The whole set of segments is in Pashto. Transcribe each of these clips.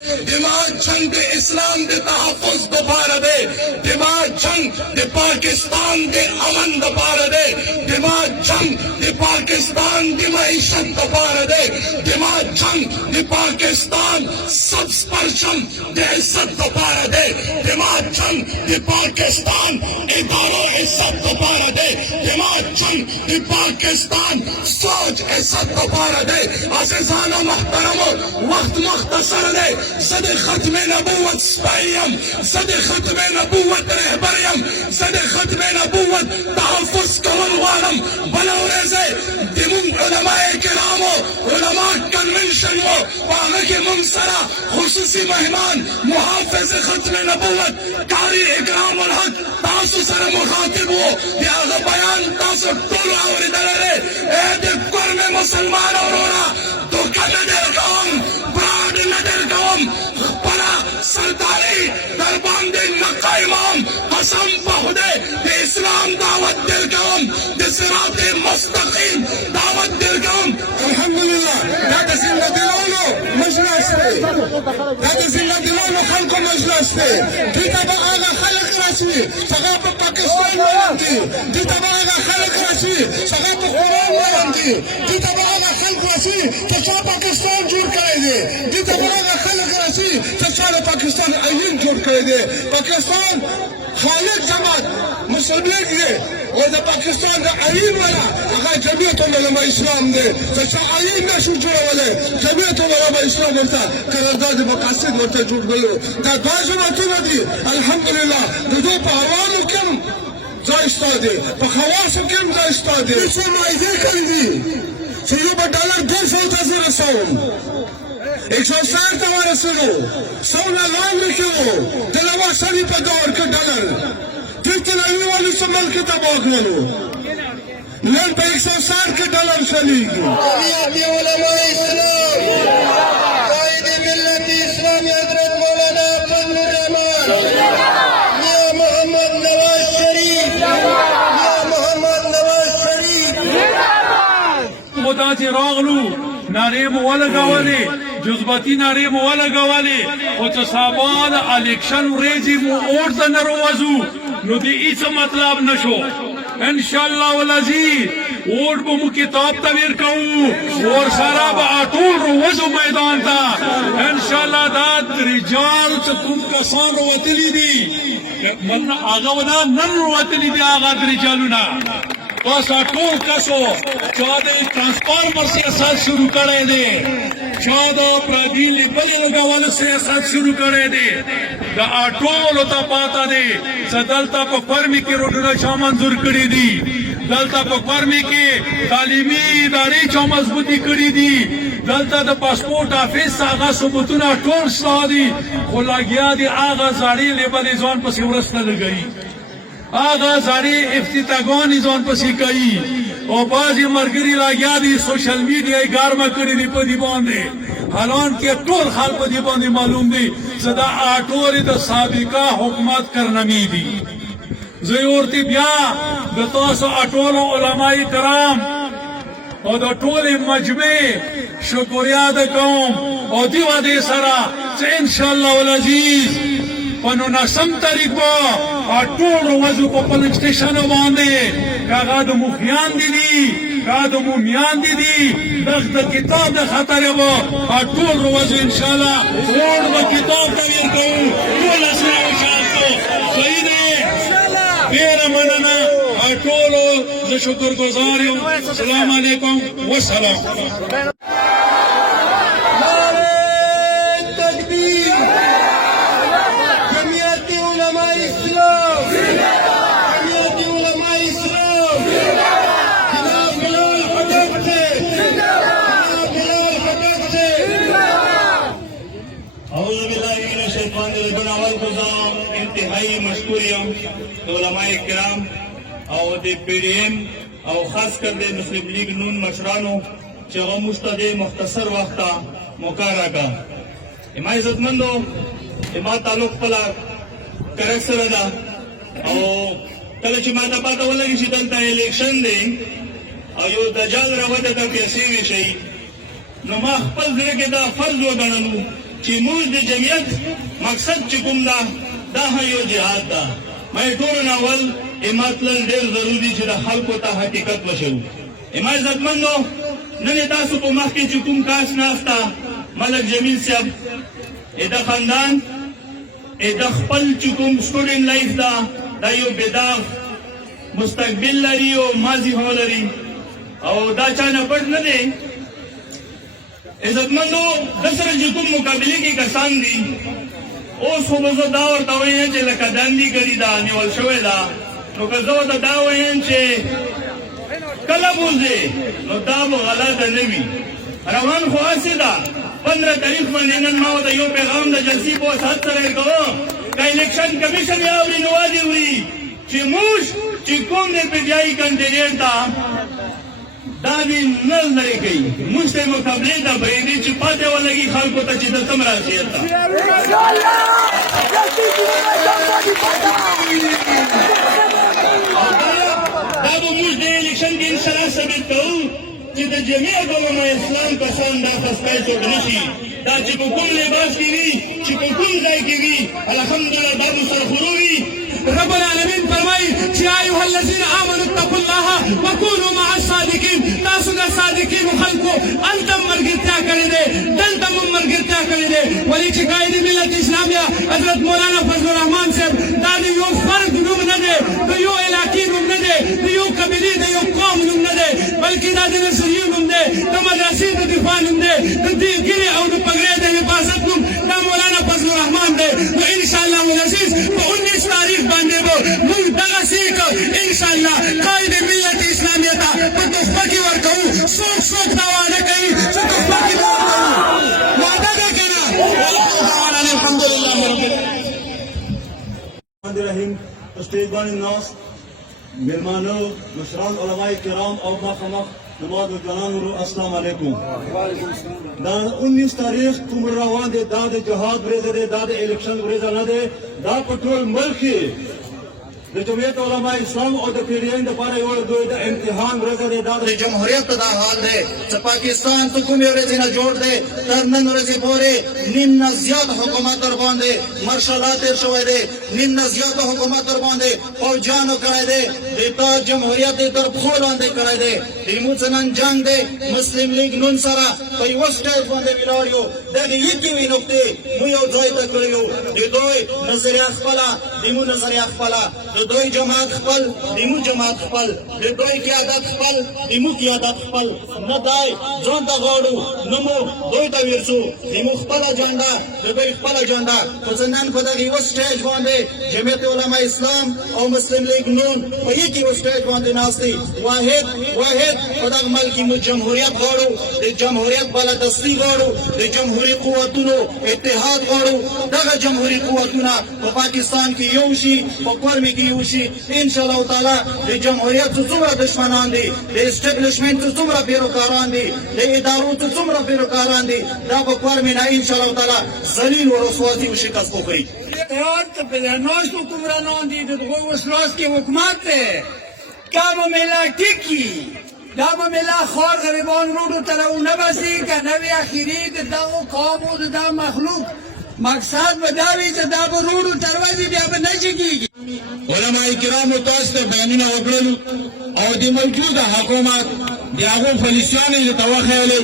दिमाग जंग इस्लाम दे तहफ़ुज़ दोबारा दे, दिमाग जंग दे पाकिस्तान दे अमन दोबारा दे, दिमाग जंग दे पाकिस्तान दी मईशत दोबारा दे, दिमाग जंग दे पाकिस्तान सब्ज़ परचम दे इज्जत दोबारा दे, दिमाग जंग दे पाकिस्तान इदारों इज्जत दोबारा दे, दिमाग जंग दे पाकिस्तान सोच इज्जत दोबारा दे। अज़ीज़ान मोहतरम वक्त मुख्तसर दे सद खत्म नबूवत स्पाइम, सद खत्म नबूवत रहबरियम, सद खत्म नबूवत तहफ़ुज़ कवन वालम बनौरे से दिमुम उलमाए किरामो उलमा कन्वेंशन वो वाक़े के मुमसरा खुसूसी मेहमान मुहाफ़िज़ खत्म नबूवत कारी इकराम और हक तासु सर मुखातिब हो याद बयान तासु टोलो और दलरे ए दिक्कुर में मुसलमान और रोना तो कनदर कौम ब्राड नदर कौम परा सरदारी दरबान दे मक्का इमाम कसम बहुदे दे इस्लाम दावत दिल कौम दे सिराते मुस्तकीम दावत दिल कौम। अल्हम्दुलिल्लाह दादा जिंदा दिलोनो मजलिस पे, दादा जिंदा दिलोनो खल्को मजलिस पे गीता बागा खलक राशि सगाप पाकिस्तान वालंदी गीता बागा खलक राशि सगाप कुरान वालंदी गीता बागा खलक राशि तशा पाकिस्तान जुड़ करेंगे गीता बागा खलक राशि तशा पाकिस्तान आईन जुड़ करेंगे पाकिस्तान खालिद जमात मुस्लिम लीग ने और जब पाकिस्तान का आईन वाला अगर जमीयत उलमा इस्लाम ने तशा आईन में शुरू वाले जमीयत उलमा इस्लाम होता करारदाद मकासद होते जुड़ गए दा बाजू मतुना दी अल्हम्दुलिल्लाह दो पहवान कम जायस्ता दे पखवास कम जायस्ता दे इसमें माइजे कर दी $100 $200,000 160 हमारे सुनो 100 लाख रखो दिलवा सरी पर दौड़ के डॉलर जितना ही वाली संभल के तबाक ले लो लेन पे 160 के डॉलर चली जमीयती उलमा इस्लाम कायद मिल्लत इस्लामी हजरत मौलाना अब्दुल जमाल मियां मोहम्मद नवाज शरीफ मियां मोहम्मद नवाज शरीफ खुदा जी रागलू नारे मोला गवाले जज्बाती नारे मोला गवाले और साबान इलेक्शन रेजी मो और नरो वजू नुदी इस मतलब नशो इंशाअल्लाह वलाजी वोट बमु किताब तवीर कहूँ और सारा बातूर वजू मैदान था इंशाअल्लाह दाद रिजाल चकुम कसान रोवतली दी मन आगा वना नन रोवतली दी आगा रिजालुना बस टोल कसो चौदह ट्रांसफार्मर से साथ शुरू करे दे 14 प्रादील बलियों का वाले से साथ शुरू करे दे द टोल होता पाता दे सदलता को फर्मी के रोडना शामन जुर करी दी दलता को फर्मी के तालीमी इदारे चौ मजबूती करी दी दलता द पासपोर्ट ऑफिस आगा सुबुतना टोल सादी खोला गया दी आगा जाड़ी लेबल जोन पर सिवरस न गई आगा जारी इफ्तितागोन इजोन पसी कई और बाजी मरगरी लाग्या दी सोशल मीडिया गारमा करी दी पदी बांधे हालान के टोल हाल पदी बांधे मालूम दी सदा आटोरी द साबिका हुकूमत करनमी दी जयोरती ब्या दतोसो अटोलो उलमाई कराम और द टोली मजमे शुक्रिया द कौम और दीवा दे सरा से इंशाअल्लाह वल अजीज पनो नसम तरीक बा टोल वजू को पुलिस स्टेशन बांधे कागा दो मुखियान दीदी का दो मुमियान दीदी दख्त किताब द खतर बा टोल वजू इंशाअल्लाह वोट व किताब तवीर कहूं टोल असरा शान तो सही दे मेरा मनना टोल ज शुक्रगुजार हूं अस्सलाम वालेकुम व सलाम। इंतहाई मशकूरियम उलमाए किराम और दे पीडीएम और खास कर दे मुस्लिम लीग नून मशरानो चगो मुस्तदे मुख्तसर वक्ता मुकारा का इमा इज्जतमंदो इमा तालुक पला करक सरदा और कल चिमाता पाता वाला की दलता इलेक्शन दे और यो दजाल रवत का कैसे विषय नमा खपल दे के दा फर्ज वगणनु چې موږ د جمعیت مقصد چې کوم دا یو جهاد ده. مې ټول اول مطلب ډېر ضروري چې د خلکو ته حقیقت وشو. ما عزتمندو نن تاسو په مخ کې چې کوم کاس ناستا ملک جمیل صاحب دا خاندان دا خپل چې کوم سټوډنټ لایف دا یو بداغ مستقبل لري او ماضي هم لري او دا چا نه پټ نه دی. عزتمندو د سره چې کوم مقابله کې کسان دي اوس خو به زه دا ورته وایم چې لکه دندې ګړي دا نیول شوې ده نو که زه ورته دا وایم چې کله بوځي نو دا به غلطه نه وي. روان خو هسې ده 15 تاریخ باندې نن ما ورته یو پیغام د جلسې په وسعت سره یې کوه که الیکشن کمیشن یې اوري نو واجب وي چې موږ چې کوم دی پیډیایي کینډیډیټ ده دا دې نه لرې کوي موږ ته مقابلې ته پرېږدي چې پاتې ولګي خلکو ته چې د څه مراسیت ده. دا به موږ د الیکشن کې انشاءالله ثابت کوو چې د جمعیت علما اسلام کسان دا خسته څوک نه شي. دا چې په کوم لباس کې وي چې په کوم ځای کې وي الحمدلله دا به سرخورو وي. رب العالمین فرمایي چې ایها الذین آمنوا اتقوا الله وکونوا مع الصادقین. تاسو د صادقینو خلکو هلته ملګرتیا کړې ده دلته مو ملګرتیا کړې ده. ولې چې قائد ملت اسلامیه حضرت مولانا فضل الرحمن صاحب دا د یو فرد نوم نه دی د یو علاقې نوم نه دی د یو قبیلې د یو قوم نوم نه دی بلکې دا د نظریې نوم دی د مدرسې د دفاع نوم دی د دې ګیرې او د پګړۍ د حفاظت نوم دا مولانا فضل الرحمن دی. نو انشاءالله العزیز په 19 تاریخ باندې به موږ دغسې انشاءالله قائد ملت اسلامیه ته په تحفه کې ورکوو. څوک دا وعده کوي چې تحفه کې به ورکوو وعده ده که نه؟ الحمدلله رب الرحیم. استیزبان الناس مهمانو مشران علماء کرام او مخامخ نماز جانان رو السلام علیکم. دا 19 تاریخ کوم روان دي دا د جهاد ورځ ده دا د الیکشن ورځ نه ده دا په ټول ملک د جمعیت علماء اسلام او د پیریان لپاره یو دوی د امتحان ورځ ده دا د جمهوریت دا حال ده چې پاکستان ته کوم ورځ نه جوړ ده تر نن ورځې پورې نیم نه زیات حکومت در باندې مارشالات تیر شوی ده نیم نه زیات حکومت در باندې فوجانو کړی ده د جمهوریت در پخو لاندې کړی ده د موڅنن جنگ ده مسلم لیگ نون سره په یو سټیج باندې ولاړیو دغه یوې نقطې مو یو ځای ته کړیو د دوی نظریه خپل د مو نظریه خپل د دوی جماعت خپل د مو جماعت خپل د دوی قیادت خپل د مو قیادت خپل نه دای ځان ته غواړو نو مو دوی ته ورسو د مو خپل اجنډا د دوی خپل اجنډا خو نن په دغه یو سټیج باندې جمعیت علماء اسلام او مسلم لیگ نون په یوې سټیج باندې ناشتي واحد په دغه ملک مو جمهوریت غواړو د جمهوریت بلدستی غواړو د جمهوریت قوتونو اتحاد غواړو دغه جمهوری قوتونه په پاکستان کې یو شي په قرمه کې یو شي ان شاء الله تعالی د جمهوریت څومره دشمنان دي د اسټابلیشمنت څومره پیروکاران دي د ادارو څومره پیروکاران دي دا په قرمه نه ان شاء الله تعالی ذلیل او رسوا دي او شکست وکړي. اتحاد ته پلانوس حکمرانان دي دغه وسلاس کې حکومت ده کابو ملا ټکی دا به ملا خور غریبان روډو ته راونه بسي که نوې اخري د دغو قومو د دا مخلوق مقصد به دا وي چې دا به روډو ته راوځي بیا به نه جګېږي. علماء کرامو تاسو ته بیانونه وکړل او د موجوده حکومت د هغو پالیسیانو یې ته وښیلې.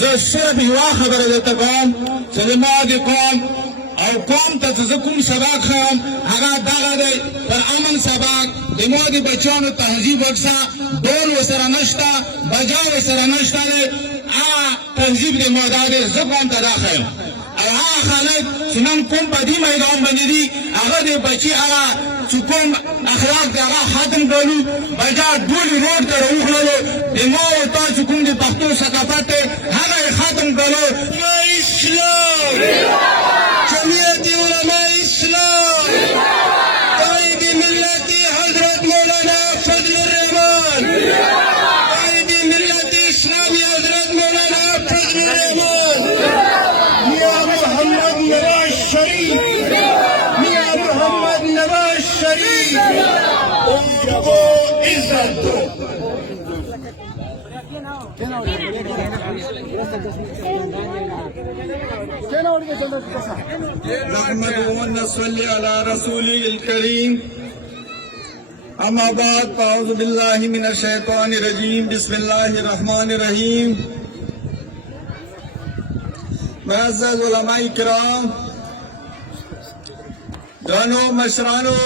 زه صرف یوه خبره درته کوم چې زما د قوم او قوم ته چې زه کوم سبق ښیم هغه دغه دی پر امن سبق د مو د بچیانو تهذیب وکړه ډول ورسره نشته بجا ورسره نشته دی هغه تهذیب د مو دا دی زه قوم ته دا ښیم او هغه خلک چې نن کوم په دې میدان باندې دي هغه د بچي هغه چې کوم اخلاق دی هغه ختم کړلو بجا ټول روډ ته راوغللو د مو او تاسو کوم د پښتو ثقافت دی هغه یې ختم کړلو. اسلام جمعیت علماء اسلام قائد ملت حضرت مولانا فضل الرحمن قائد ملت اسلامی حضرت مولانا فضل الرحمن میاں محمد نواز شریف ان کو عزت دو. نحمده ونصلي على رسوله الكريم أما بعد فأعوذ بالله من الشيطان الرجيم بسم الله الرحمن الرحيم معزز علماء کرام جانو مشرانو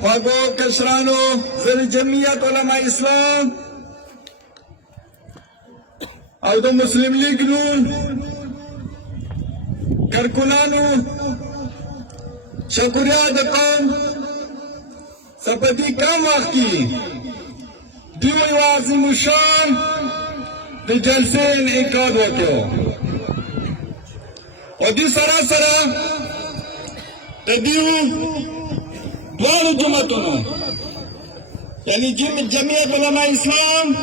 خواگو کشرانو زر جمعیت علماء اسلام او د مسلم لیگ نون کارکنانو شکریہ د قوم سپدی کم وقت کی دیو عظیم الشان د جلسے انعقاد وکړو او دې سره سره د دیو دواړو جماعتونو یعنی جمعیت علماء اسلام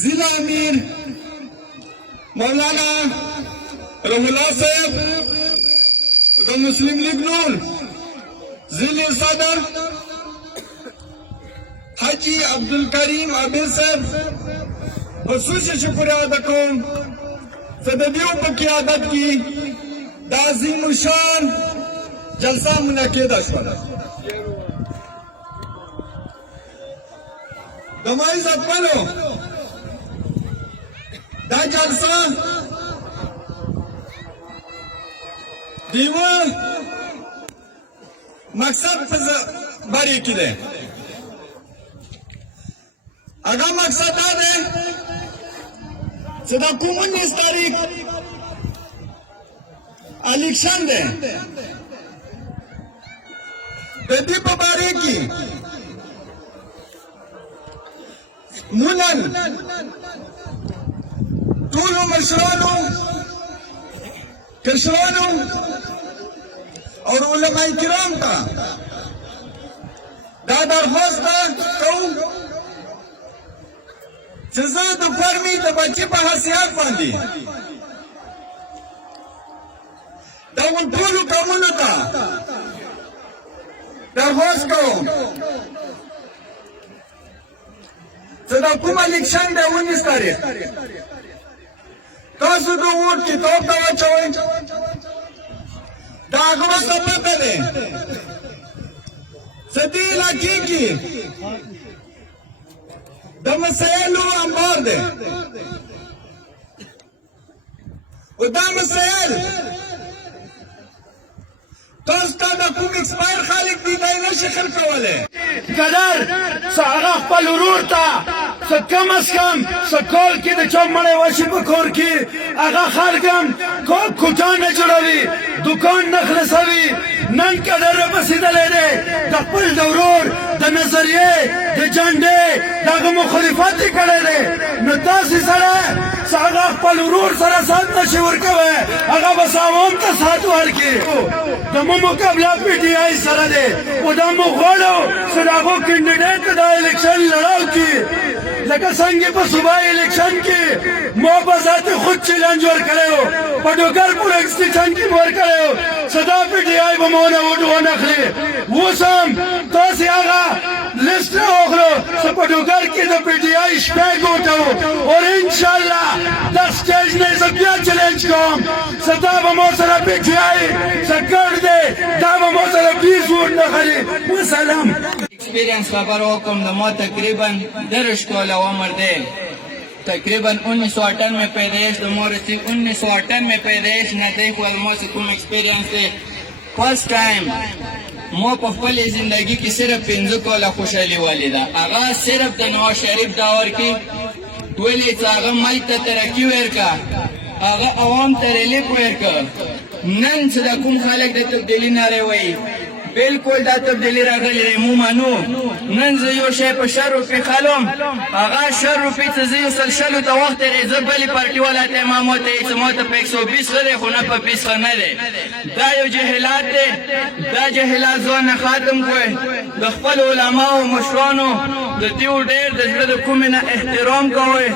ضلع امیر مولانا روح اللہ صاحب د مسلم لیگ نون ضلع صدر حاجی عبدالکریم عابد صاحب خصوصی شکریہ ادا کوم چې د دیو په قیادت کې د عظیم الشان جلسه منعقده شوه د مای عزتمنو دا جلسه دیوه مقصد په باره کې ده هغه مقصد دا ده چې دا کوم 19 تاریخ الیکشن ده د دې په باره کې مونږ ټول مشرانو کشرانو اور علماء کرام ته دا درخواست کوم چې زه د فرمي د بچي په حیثیت باندې دا ټولو قومونو ته درخواست کوم چې دا کوم الیکشن د 19 تاریخ تاسو د ووټ کتاب ته واچوئ دا هغه سبب دی چې دې علاقې کې د مسایلو انبار دی او دا مسایل تاسو ته د کوم ایکسپایر خالق دی دا نشي خل کولی قدر سهغه خپل ورور ته څه کم از کم څه کال کې د چا مړی وشي په کور کې هغه خلک هم کوټه نه جوړوي دکان نه خلاصوي نن قدر رسېدلی دی د خپل د ورور د نظریې د جنډې د هغه مخالفت یې کړی دی نو داسې سړی چې هغه خپل ورور سره سات نشي ورکوی هغه بس عوام ته سات ورکړي د مو مقابله پی ټي آی سره دی او دا مو غواړو چې د هغو کینډیډیټ د الیکشن لړاو کې لکه څنګه په صوبایي الیکشن کې مو په ذات خود چیلنج ورکړی و په ډوګر پور ایکسټیشن کې مو ورکړی و چې دا پی ټي آی به مو نه ووټ ونه اخلي اوس هم تاسې هغه لسټ راواخلو چې په ډوګر کې د پی ټي آی شپږ ووټه و او انشاءالله دا سټیج نه زه بیا چیلنج کوم چې دا به مو سره پی ټي آی چې ګډ دی دا به مو سره 20 ووټ نه اخلي وسلام ایکسپیرینس خبر وکم د ما تقریبا 10 کاله عمر دی تقریبا 1998 में पैदाइश د مور سی 1998 में पैदाइश نه دی خو ما څه کوم ایکسپیرینس دی فرست ټایم مو په خپل ژوندۍ کې صرف 15 کاله خوشحالي ولیده هغه صرف د نواز شریف داور کې ولې چې هغه ملک ته ترقي ورکا هغه عوام ته ریلیف ورکا نن چې د کوم خلک د تبدیلی ناره وایي بالکل دا تبدیلی راغلی دی مو منو نن زه یو شی په 100 روپۍ خلم هغه 100 روپۍ چې زه یو سل شلو ته وخت دی زه بلې پارټي والا ته ما موته چې موته په 120 دی خو نه په 20 نه دی دا یو جهالت دی دا جهالت ځان ختم کړئ د خپل علماو مشرانو د دیو ډېر د زړه د کومې نه احترام کوئ